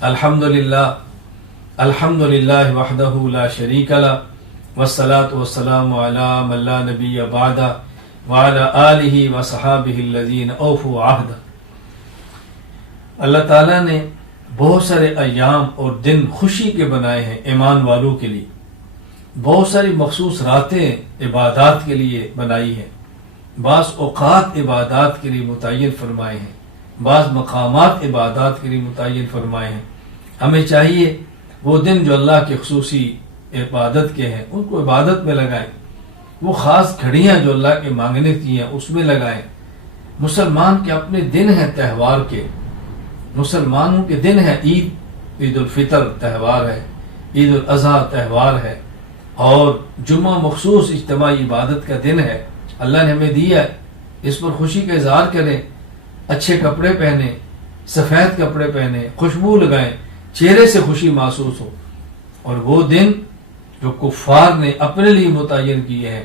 الحمدللہ وحدہ لا شریک لہ والصلاة والسلام علی من لا نبی بعدہ وعلی آلہ وصحابہ الذین اوفوا عہدہ۔ اللہ تعالیٰ نے بہت سارے ایام اور دن خوشی کے بنائے ہیں ایمان والوں کے لیے، بہت ساری مخصوص راتیں عبادات کے لیے بنائی ہیں، بعض اوقات عبادات کے لیے متعین فرمائے ہیں، بعض مقامات عبادات کے لیے متعین فرمائے ہیں۔ ہمیں چاہیے وہ دن جو اللہ کے خصوصی عبادت کے ہیں ان کو عبادت میں لگائیں، وہ خاص گھڑیاں جو اللہ کے مانگنے کی ہیں اس میں لگائیں۔ مسلمان کے اپنے دن ہیں تہوار کے، مسلمانوں کے دن ہے عید الفطر تہوار ہے، عید الاضحیٰ تہوار ہے، اور جمعہ مخصوص اجتماعی عبادت کا دن ہے۔ اللہ نے ہمیں دیا ہے، اس پر خوشی کا اظہار کریں، اچھے کپڑے پہنیں، سفید کپڑے پہنیں، خوشبو لگائیں، چہرے سے خوشی محسوس ہو۔ اور وہ دن جو کفار نے اپنے لیے متعین کیے ہیں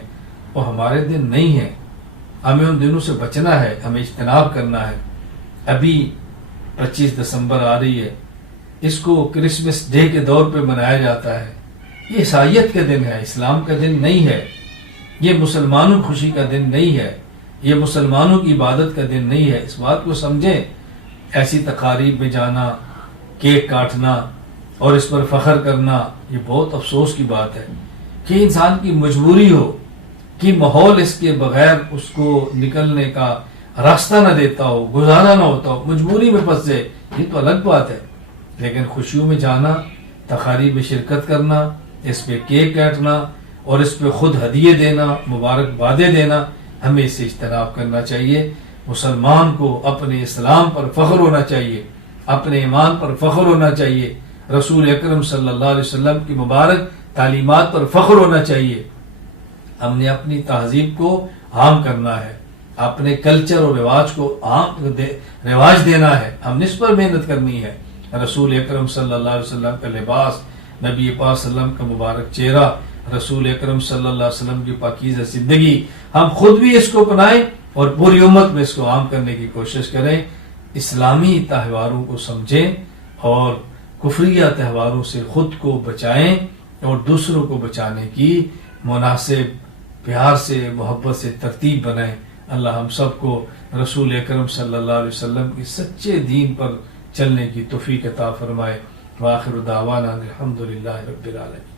وہ ہمارے دن نہیں ہیں، ہمیں ان دنوں سے بچنا ہے، ہمیں اجتناب کرنا ہے۔ ابھی 25 دسمبر آ رہی ہے، اس کو کرسمس ڈے کے دور پہ منایا جاتا ہے۔ یہ عیسائیت کا دن ہے، اسلام کا دن نہیں ہے، یہ مسلمانوں کی خوشی کا دن نہیں ہے، یہ مسلمانوں کی عبادت کا دن نہیں ہے۔ اس بات کو سمجھیں۔ ایسی تقاریب میں جانا، کیک کاٹنا اور اس پر فخر کرنا، یہ بہت افسوس کی بات ہے کہ انسان کی مجبوری ہو کہ ماحول اس کے بغیر اس کو نکلنے کا راستہ نہ دیتا ہو، گزارا نہ ہوتا ہو، مجبوری میں پھنس جائے، یہ تو الگ بات ہے۔ لیکن خوشیوں میں جانا، تقاریب میں شرکت کرنا، اس پہ کیک کاٹنا اور اس پہ خود ہدیے دینا، مبارکبادیں دینا، ہمیں اس سے اجتناب کرنا چاہیے۔ مسلمان کو اپنے اسلام پر فخر ہونا چاہیے، اپنے ایمان پر فخر ہونا چاہیے، رسول اکرم صلی اللہ علیہ وسلم کی مبارک تعلیمات پر فخر ہونا چاہیے۔ ہم نے اپنی تہذیب کو عام کرنا ہے، اپنے کلچر اور رواج کو رواج دینا ہے، ہم نے اس پر محنت کرنی ہے۔ رسول اکرم صلی اللہ علیہ وسلم کا لباس، نبی پاک صلی اللہ علیہ وسلم کا مبارک چہرہ، رسول اکرم صلی اللہ علیہ وسلم کی پاکیزہ زندگی، ہم خود بھی اس کو اپنائیں اور پوری امت میں اس کو عام کرنے کی کوشش کریں۔ اسلامی تہواروں کو سمجھیں اور کفریہ تہواروں سے خود کو بچائیں اور دوسروں کو بچانے کی مناسب پیار سے، محبت سے ترتیب بنائیں۔ اللہ ہم سب کو رسول اکرم صلی اللہ علیہ وسلم کی سچے دین پر چلنے کی توفیق عطا فرمائے۔ وآخر دعوانا الحمدللہ رب العالمین۔